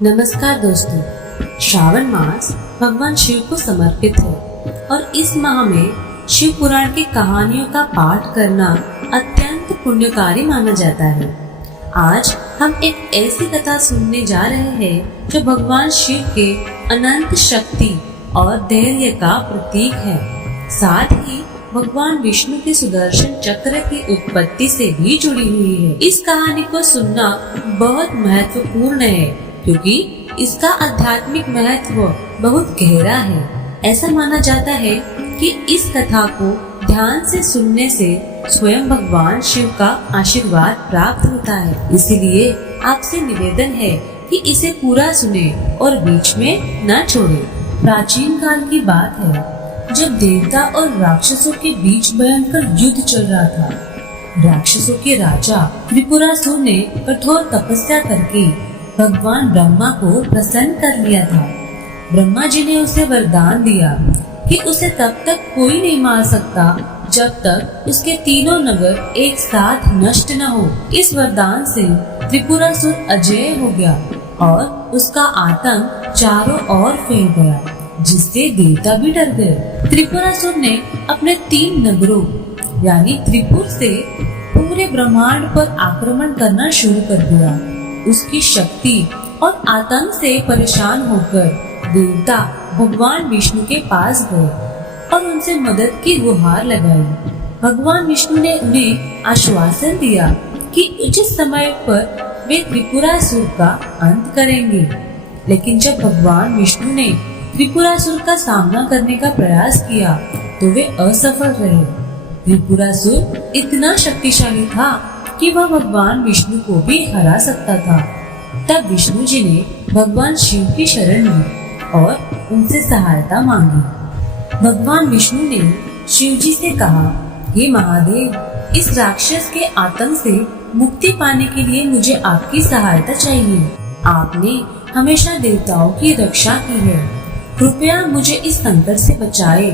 नमस्कार दोस्तों, श्रावण मास भगवान शिव को समर्पित है और इस माह में शिव पुराण की कहानियों का पाठ करना अत्यंत पुण्यकारी माना जाता है। आज हम एक ऐसी कथा सुनने जा रहे हैं जो भगवान शिव के अनंत शक्ति और धैर्य का प्रतीक है। साथ ही भगवान विष्णु के सुदर्शन चक्र की उत्पत्ति से भी जुड़ी हुई है। इस कहानी को सुनना बहुत महत्वपूर्ण है क्योंकि इसका आध्यात्मिक महत्व बहुत गहरा है। ऐसा माना जाता है कि इस कथा को ध्यान से सुनने से स्वयं भगवान शिव का आशीर्वाद प्राप्त होता है। इसीलिए आपसे निवेदन है कि इसे पूरा सुने और बीच में न छोड़े। प्राचीन काल की बात है जब देवता और राक्षसों के बीच भयंकर युद्ध चल रहा था। राक्षसों के राजा त्रिपुरासुर ने कठोर तपस्या करके भगवान ब्रह्मा को प्रसन्न कर लिया था। ब्रह्मा जी ने उसे वरदान दिया कि उसे तब तक कोई नहीं मार सकता जब तक उसके तीनों नगर एक साथ नष्ट न हो। इस वरदान से त्रिपुरासुर अजेय हो गया और उसका आतंक चारों ओर फैल गया, जिससे देवता भी डर गए। त्रिपुरासुर ने अपने 3 नगरों यानी त्रिपुर से पूरे ब्रह्मांड पर आक्रमण करना शुरू कर दिया। उसकी शक्ति और आतंक से परेशान होकर देवता भगवान विष्णु के पास गए और उनसे मदद की गुहार लगाई। भगवान विष्णु ने उन्हें आश्वासन दिया कि उचित समय पर वे त्रिपुरासुर का अंत करेंगे। लेकिन जब भगवान विष्णु ने त्रिपुरासुर का सामना करने का प्रयास किया तो वे असफल रहे। त्रिपुरासुर इतना शक्तिशाली था कि वह भगवान विष्णु को भी हरा सकता था। तब विष्णु जी ने भगवान शिव की शरण ली और उनसे सहायता मांगी। भगवान विष्णु ने शिव जी से कहा, हे महादेव, इस राक्षस के आतंक से मुक्ति पाने के लिए मुझे आपकी सहायता चाहिए। आपने हमेशा देवताओं की रक्षा की है, कृपया मुझे इस संकट से बचाए।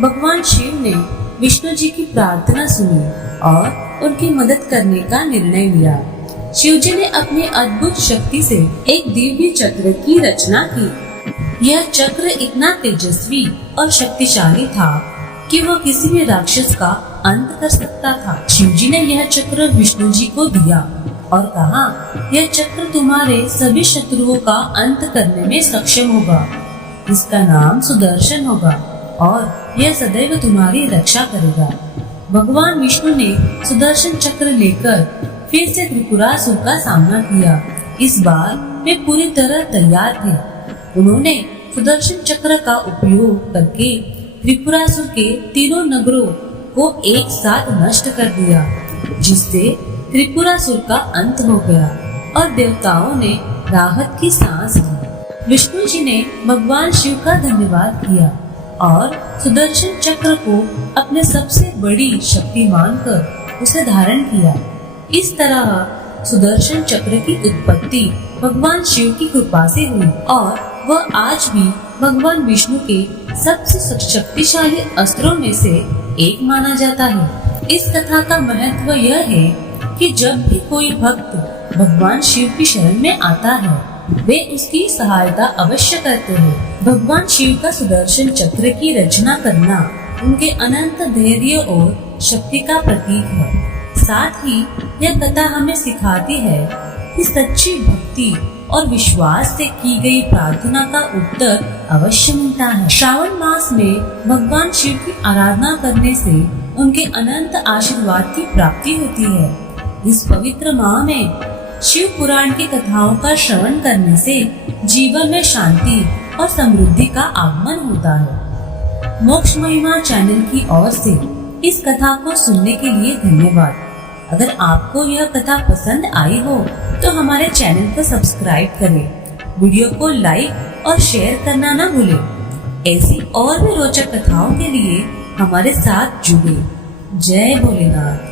भगवान शिव ने विष्णु जी की प्रार्थना सुनी और उनकी मदद करने का निर्णय लिया। शिव जी ने अपनी अद्भुत शक्ति से एक दिव्य चक्र की रचना की। यह चक्र इतना तेजस्वी और शक्तिशाली था कि वह किसी भी राक्षस का अंत कर सकता था। शिव जी ने यह चक्र विष्णु जी को दिया और कहा, यह चक्र तुम्हारे सभी शत्रुओं का अंत करने में सक्षम होगा। इसका नाम सुदर्शन होगा और यह सदैव तुम्हारी रक्षा करेगा। भगवान विष्णु ने सुदर्शन चक्र लेकर फिर से त्रिपुरासुर का सामना किया। इस बार वे पूरी तरह तैयार थे। उन्होंने सुदर्शन चक्र का उपयोग करके त्रिपुरासुर के तीनों नगरों को एक साथ नष्ट कर दिया, जिससे त्रिपुरासुर का अंत हो गया और देवताओं ने राहत की सांस ली। विष्णु जी ने भगवान शिव का धन्यवाद किया और सुदर्शन चक्र को अपने सबसे बड़ी शक्ति मानकर उसे धारण किया। इस तरह सुदर्शन चक्र की उत्पत्ति भगवान शिव की कृपा से हुई और वह आज भी भगवान विष्णु के सबसे शक्तिशाली अस्त्रों में से एक माना जाता है। इस कथा का महत्व यह है कि जब भी कोई भक्त भगवान शिव की शरण में आता है, वे उसकी सहायता अवश्य करते हैं। भगवान शिव का सुदर्शन चक्र की रचना करना उनके अनंत धैर्य और शक्ति का प्रतीक है। साथ ही यह कथा हमें सिखाती है कि सच्ची भक्ति और विश्वास से की गई प्रार्थना का उत्तर अवश्य मिलता है। श्रावण मास में भगवान शिव की आराधना करने से उनके अनंत आशीर्वाद की प्राप्ति होती है। इस पवित्र माह में शिव पुराण की कथाओं का श्रवण करने से जीवन में शांति और समृद्धि का आगमन होता है। मोक्ष महिमा चैनल की ओर से इस कथा को सुनने के लिए धन्यवाद। अगर आपको यह कथा पसंद आई हो तो हमारे चैनल को सब्सक्राइब करें, वीडियो को लाइक और शेयर करना न भूलें। ऐसी और भी रोचक कथाओं के लिए हमारे साथ जुड़े। जय भोलेनाथ।